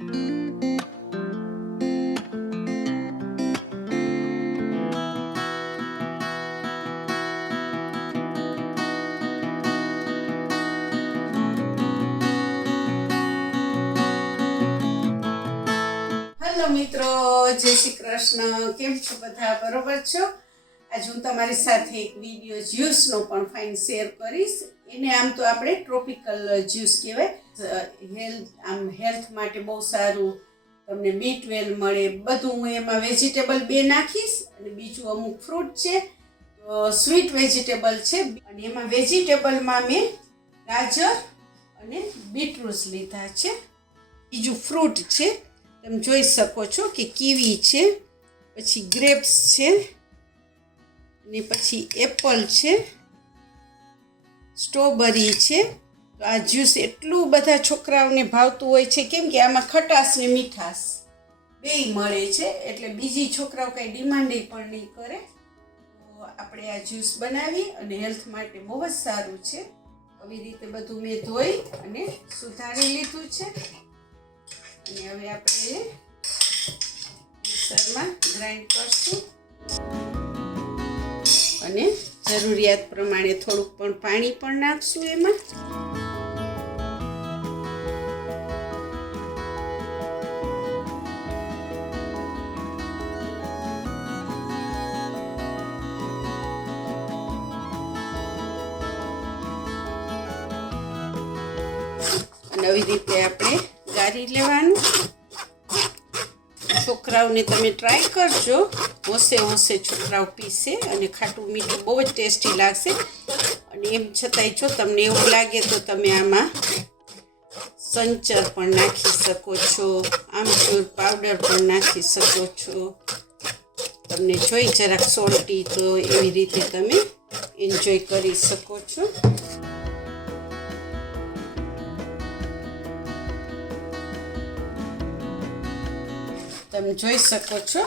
Hello મિત્રો, જય શ્રી કૃષ્ણ. કેમ છો બધા? બરોબર છો? આજ હું તમારી સાથે એક વિડીયો જ્યુસનો પણ ફાઇન શેર કરીશ. એને આમ તો આપણે ટ્રોપિકલ જ્યુસ કહેવાય. હેલ્થ માટે બહુ સારું, તમને B12 મળે બધું. હું એમાં વેજીટેબલ 2 નાખીશ અને બીજું અમુક ફ્રૂટ છે, સ્વીટ વેજીટેબલ છે. અને એમાં વેજીટેબલમાં મેં ગાજર અને બીટરૂટ લીધા છે. બીજું ફ્રૂટ છે, તમે જોઈ શકો છો કે કીવી છે, પછી ગ્રેપ્સ છે, અને પછી એપલ છે, સ્ટ્રોબેરી છે. તો આ જ્યુસ એટલું બધા છોકરાઓને ભાવતું હોય છે, કેમ કે આમાં ખટાશ ને મીઠાશ બેય મળે છે, એટલે બીજી છોકરાઓ કંઈ ડિમાન્ડ પણ નહીં કરે. તો આપણે આ જ્યુસ બનાવી અને હેલ્થ માટે બહુ જ સારું છે. આવી રીતે બધું મેં ધોઈ અને સુધારી લીધું છે. અને હવે આપણે મિક્સરમાં ગ્રાઇન્ડ કરશું અને જરૂરિયાત પ્રમાણે થોડુંક પણ પાણી પણ નાખશું એમાં. અને આવી રીતે આપણે ગાળી લેવાનું. છોકરાઓને તમે ટ્રાય કરજો, હોશે હોશે છોકરાઓ પીશે અને ખાટું મીઠું બહુ જ ટેસ્ટી લાગશે. અને એમ છતાંય જો તમને એવું લાગે તો તમે આમાં સંચર પણ નાખી શકો છો, આમચૂર પાવડર પણ નાખી શકો છો. તમને જોઈ જરાક સોલ્ટી, તો એવી રીતે તમે એન્જોય કરી શકો છો. તમે જોઈ શકો છો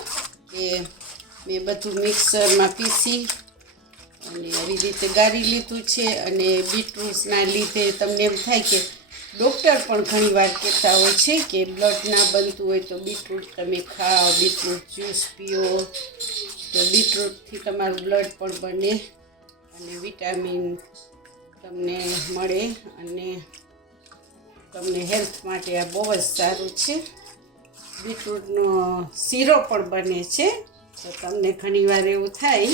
કે મેં બધું મિક્સરમાં પીસી અને આવી રીતે ગાળી લીધું છે. અને બીટરૂટ્સના લીધે તમને એમ થાય કે ડૉક્ટર પણ ઘણીવાર કહેતા હોય છે કે બ્લડ ના બનતું હોય તો બીટરૂટ તમે ખાઓ, બીટરૂટ જ્યુસ પીઓ, તો બીટરૂટથી તમારું બ્લડ પણ બને અને વિટામિન તમને મળે અને તમને હેલ્થ માટે આ બહુ જ સારું છે. બીટરૂટનો શીરો પણ બને છે. તો તમને ઘણીવાર એવું થાય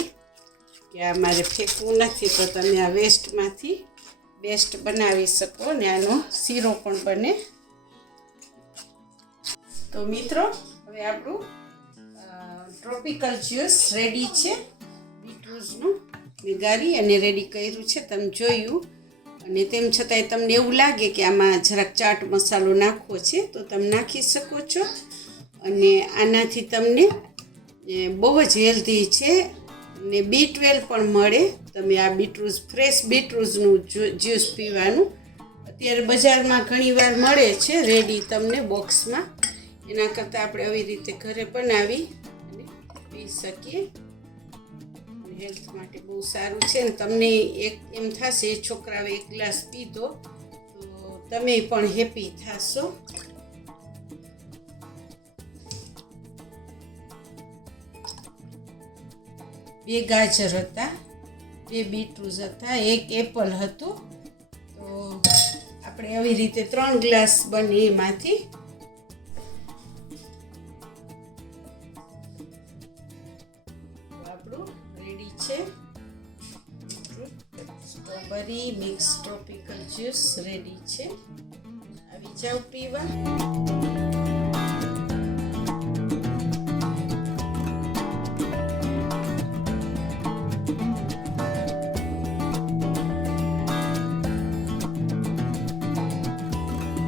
કે આ મારે ફેંકવું નથી, તો તમે આ વેસ્ટમાંથી બેસ્ટ બનાવી શકો ને આનો શીરો પણ બને. તો મિત્રો, હવે આપણું ટ્રોપિકલ જ્યુસ રેડી છે. બીટરૂટનું મેં ગાળી અને રેડી કર્યું છે, તમે જોયું. અને તેમ છતાંય તમને એવું લાગે કે આમાં જરાક ચાટ મસાલો નાખવો છે તો તમે નાખી શકો છો. અને આનાથી તમને બહુ જ હેલ્ધી છે ને B12 પણ મળે. તમે આ બીટરૂટ, ફ્રેશ બીટરૂટનું જ્યુસ પીવાનું અત્યારે બજારમાં ઘણીવાર મળે છે રેડી તમને બોક્સમાં. એના કરતાં આપણે આવી રીતે ઘરે બનાવી અને પી શકીએ. હેલ્થ માટે બહુ સારું છે. ને તમને એક એમ થશે છોકરાઓ એક ગ્લાસ પીધો તો તમે પણ હેપી થશો. બે ગાજર હતા, 2 બીટરૂટ હતા, 1 એપલ હતું. તો આપણે આવી રીતે 3 ગ્લાસ બને એમાંથી. આપણું રેડી છે strawberry mix tropical juice ready છે. આવી જાવ પીવા.